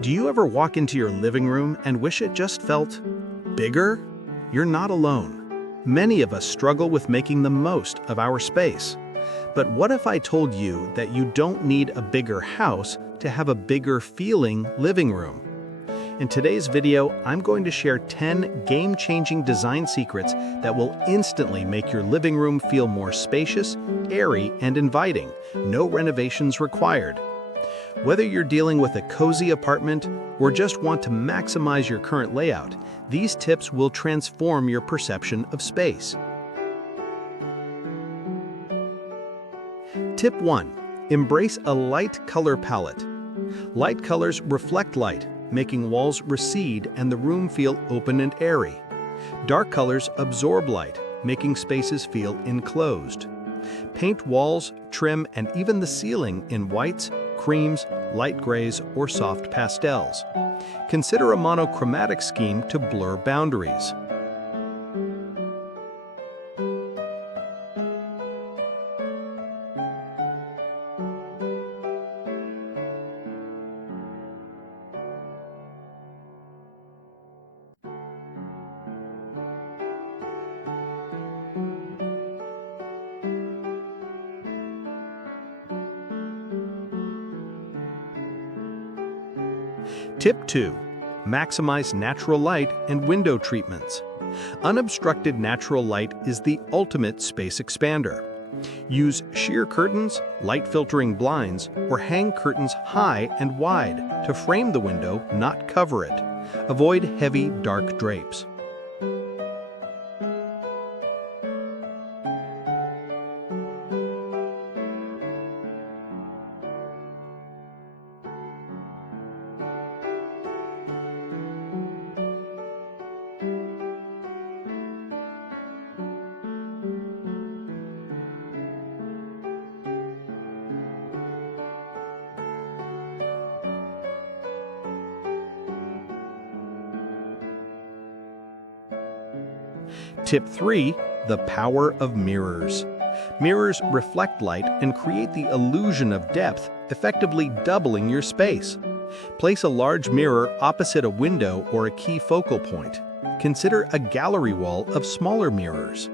Do you ever walk into your living room and wish it just felt bigger? You're not alone. Many of us struggle with making the most of our space. But what if I told you that you don't need a bigger house to have a bigger feeling living room? In today's video, I'm going to share 10 game-changing design secrets that will instantly make your living room feel more spacious, airy, and inviting. No renovations required. Whether you're dealing with a cozy apartment or just want to maximize your current layout, these tips will transform your perception of space. Tip 1. Embrace a light color palette. Light colors reflect light, making walls recede and the room feel open and airy. Dark colors absorb light, making spaces feel enclosed. Paint walls, trim, and even the ceiling in whites, creams, light grays, or soft pastels. Consider a monochromatic scheme to blur boundaries. Tip 2. Maximize natural light and window treatments. Unobstructed natural light is the ultimate space expander. Use sheer curtains, light-filtering blinds, or hang curtains high and wide to frame the window, not cover it. Avoid heavy, dark drapes. Tip 3. The power of mirrors. Mirrors reflect light and create the illusion of depth, effectively doubling your space. Place a large mirror opposite a window or a key focal point. Consider a gallery wall of smaller mirrors.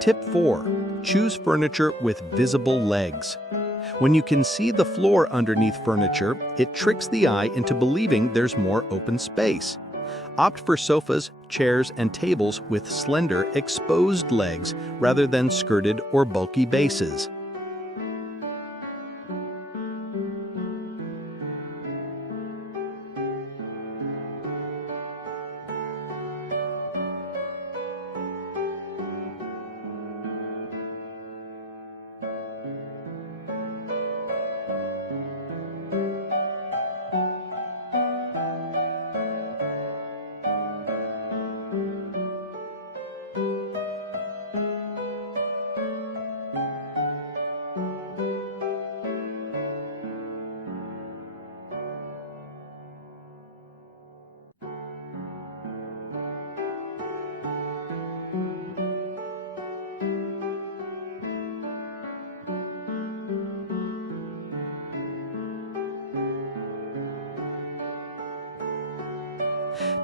Tip 4. Choose furniture with visible legs. When you can see the floor underneath furniture, it tricks the eye into believing there's more open space. Opt for sofas, chairs, and tables with slender, exposed legs rather than skirted or bulky bases.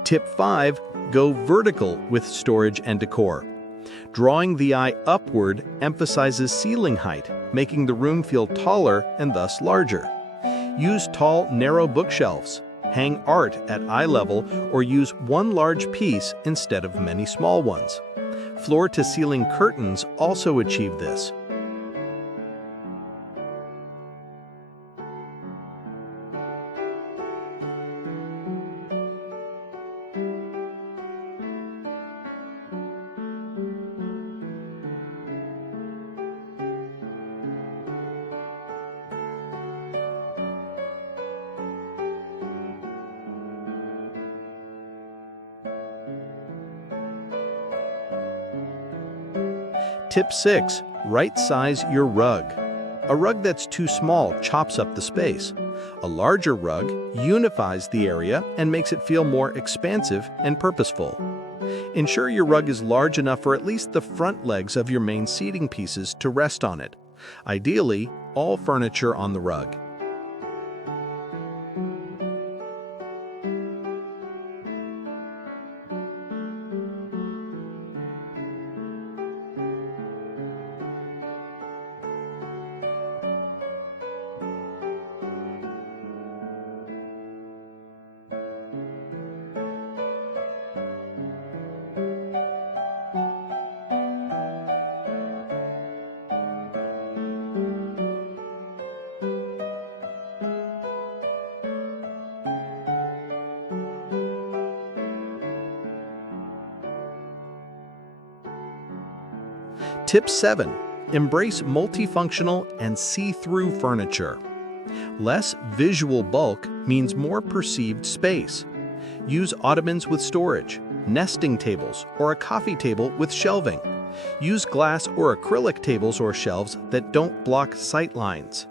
Tip 5. Go vertical with storage and decor. Drawing the eye upward emphasizes ceiling height, making the room feel taller and thus larger. Use tall, narrow bookshelves, hang art at eye level, or use one large piece instead of many small ones. Floor-to-ceiling curtains also achieve this. Tip 6. Right-size your rug. A rug that's too small chops up the space. A larger rug unifies the area and makes it feel more expansive and purposeful. Ensure your rug is large enough for at least the front legs of your main seating pieces to rest on it. Ideally, all furniture on the rug. Tip 7. Embrace multifunctional and see-through furniture. Less visual bulk means more perceived space. Use ottomans with storage, nesting tables, or a coffee table with shelving. Use glass or acrylic tables or shelves that don't block sight lines.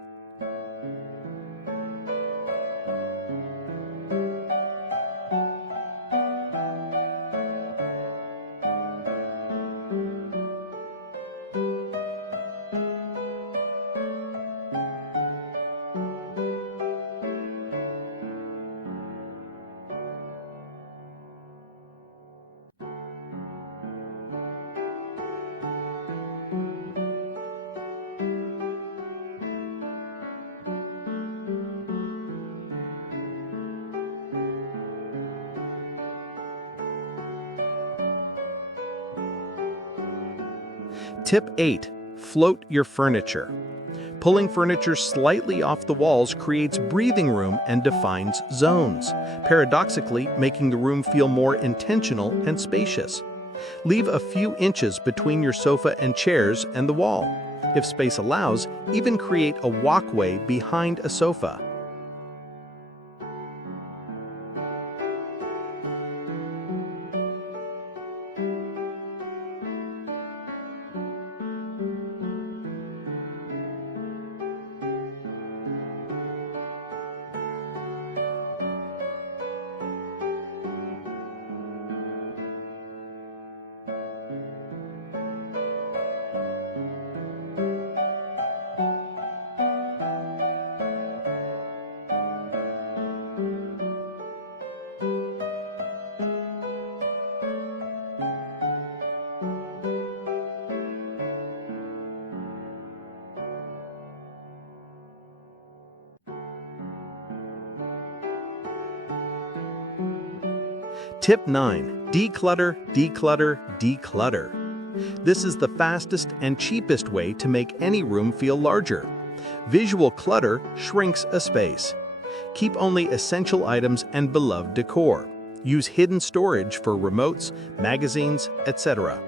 Tip 8. Float your furniture. Pulling furniture slightly off the walls creates breathing room and defines zones, paradoxically making the room feel more intentional and spacious. Leave a few inches between your sofa and chairs and the wall. If space allows, even create a walkway behind a sofa. Tip 9. Declutter, declutter, declutter. This is the fastest and cheapest way to make any room feel larger. Visual clutter shrinks a space. Keep only essential items and beloved decor. Use hidden storage for remotes, magazines, etc.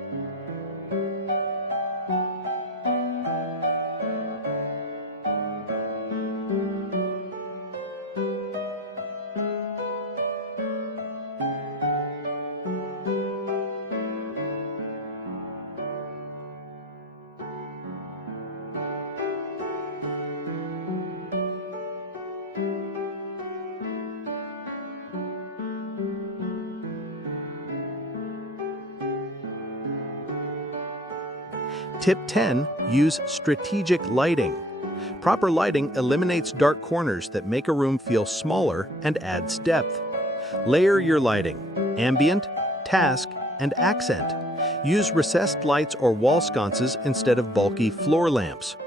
Tip 10. Use strategic lighting. Proper lighting eliminates dark corners that make a room feel smaller and adds depth. Layer your lighting: ambient, task, and accent. Use recessed lights or wall sconces instead of bulky floor lamps.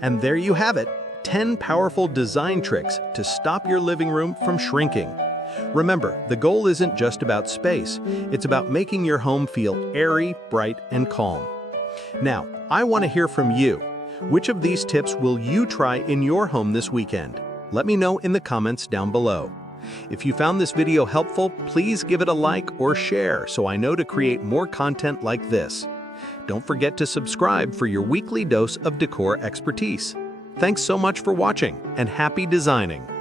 And there you have it, 10 powerful design tricks to stop your living room from shrinking. Remember, the goal isn't just about space, it's about making your home feel airy, bright, and calm. Now, I want to hear from you. Which of these tips will you try in your home this weekend? Let me know in the comments down below. If you found this video helpful, please give it a like or share so I know to create more content like this. Don't forget to subscribe for your weekly dose of decor expertise. Thanks so much for watching, and happy designing!